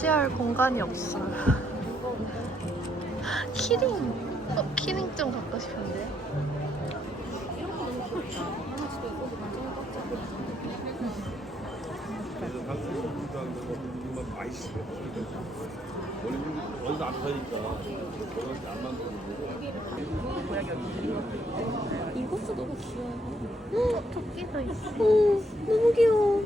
취할 공간이 없어요. 키링! 키링 좀 갖고 싶은데. 어디서 안 사니까 원하는 안 만드는 거고. 이것도 너무 귀여워. 토끼도 있어. 너무 귀여워.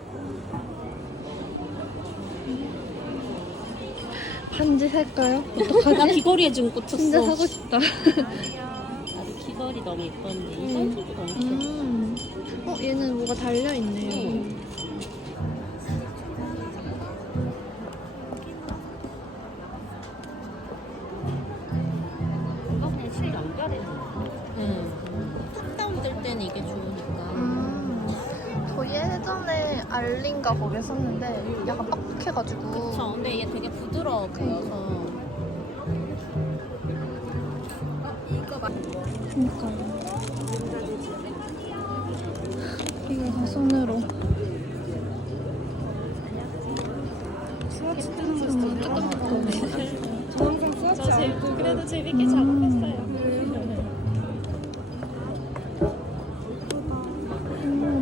반지 살까요? 나 귀걸이에 지금 꽂혔어. 진짜 사고 싶다. 나도 귀걸이 너무 예뻤는데 이 선수도 너무 귀여워. 얘는 뭐가 달려있네요. 이거 그냥 실 연결해서. 탑다운 뜰 때는 이게 좋으니까. 저 예전에 알린가 거기에 썼는데 약간 빡빡해가지고. 그쵸. 근데 얘 되게 부드러워 보여서. 그니까요. 이거 다 손으로. 스와치 뜨는 거 조금 더. 저 항상 스와치 그래도 재밌게 작업했어요.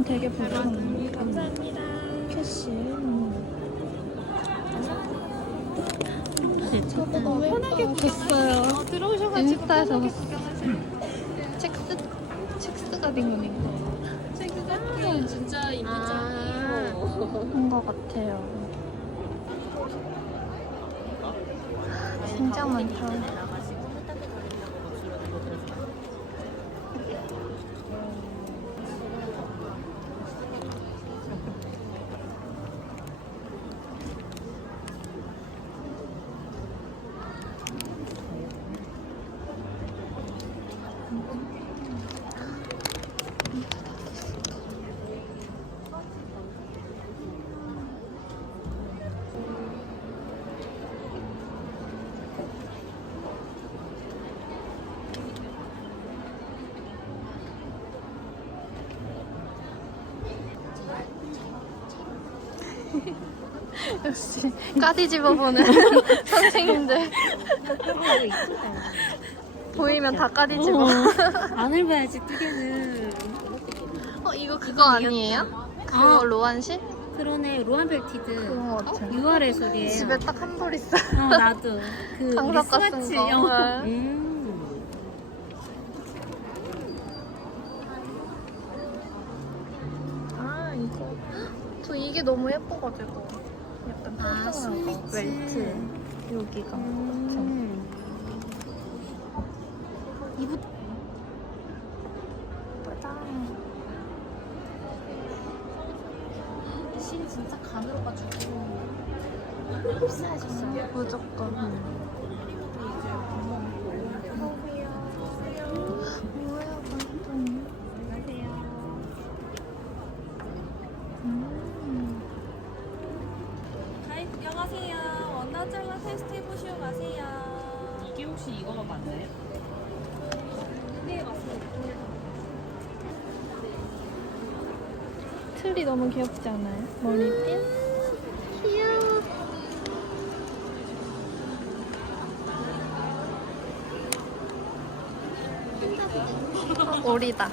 되게 부드럽네. 감사합니다. 캐시. 저보다 편하게 됐어요. 들어오셔가지고 인스타에서 첵스가 된 거니까. 책 진짜 인기적이고. 한것 같아요. 진짜 많다. 역시 까디 집어보는 선생님들. 보이면 다 까디 집어. 안을 봐야지 뜨개는. 이거 그거 아니에요? 그거 로안시? 그러네. 로안벨티드. 그런 거 같아요. 유아의 소리예요. 집에 딱 한 벌 있어. 나도. 그 우리 장작가 쓴 스와치. 거. 아 이거 저 이게 너무 예뻐가지고 약간 평평한 거 웰트 여기가 이부 예쁘다. 실 진짜 가늘어가지고 흡사해졌어요. 무조건. 뭐야 완전. 가입 구경하세요. 원나절라 테스트 해보시고 가세요. 이게 혹시 이거가 맞나요? 네, 맞습니다. 틀이 너무 귀엽지 않아요? 머리핀? 귀여워. 오리다.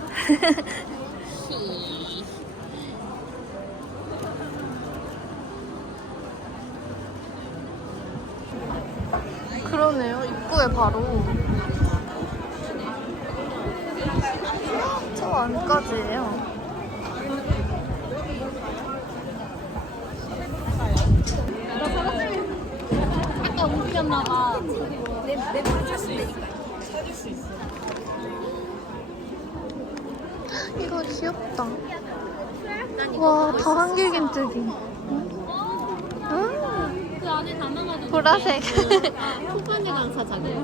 그러네요. 입구에 바로. 저 안까지예요. 아까 움직였나봐. 이거 귀엽다. 와, 다 한길김치기. 그 안에 담아가지고. 보라색. 토파니 강사 자격증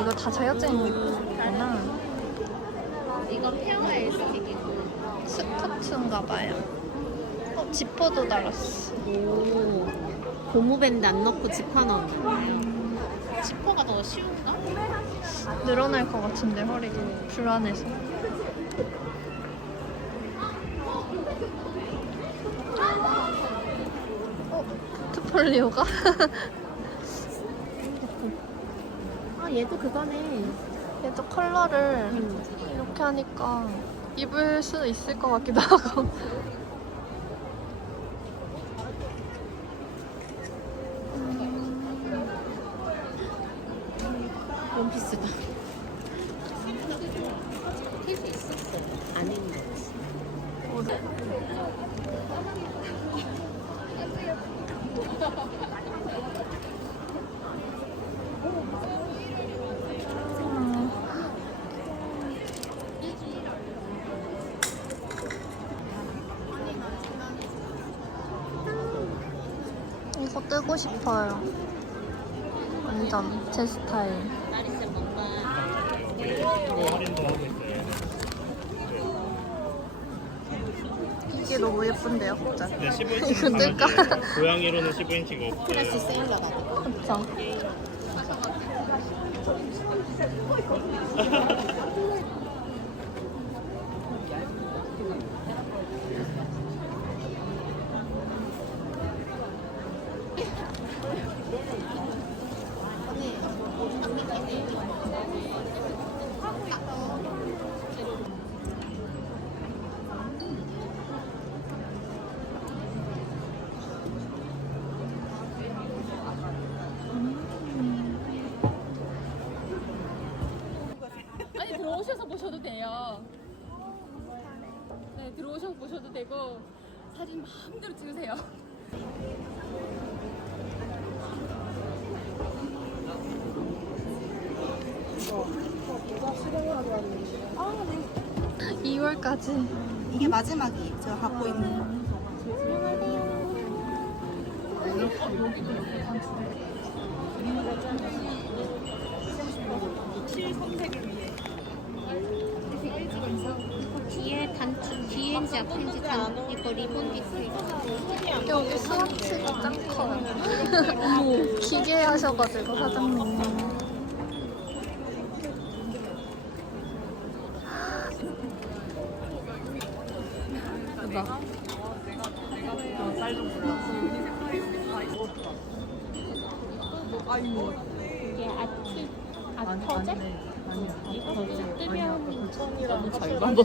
이거 다 자격증 있는 거구나. 이거 페어 에스틱이고. 스커트인가 봐요. 지퍼도 달았어. 오. 고무밴드 안 넣고 지퍼 넣었나봐요. 지퍼가 더 쉬운가? 늘어날 것 같은데 허리가 불안해서. 포트폴리오가? 아 얘도 그거네. 얘도 컬러를 이렇게 하니까 입을 수 있을 것 같기도 하고. 원피스다. 힐도 있었어. 안 입는 거지. 이거 뜨고 싶어요. 완전 제 스타일. 나리스 뭔가 할인도 하고 있어요. 이게 너무 예쁜데요, 갑자기. 네, 15인치 이거 뜰까? 고양이로는 15인치가 없고요. 플러스 세일러가지고. 그쵸. 아니 들어오셔서 보셔도 돼요. 네 들어오셔서 보셔도 되고 사진 마음대로 찍으세요. 아, 네. 2월까지. 이게 마지막이 제가 갖고 있는 뒤에 단추 뒤엔지 앞엔지 단 이거 리본 디테일. 여기 스와치가 짱 커요. 기계 하셔가지고 사장님. 이게 아터제? 이거 뜨면 너무 잘 받아.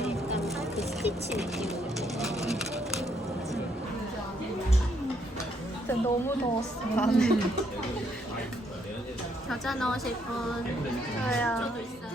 약간 그 스티치 느낌으로. 진짜 너무 더웠어, 나는. 겨자 넣으실 분. 저요. 있어요.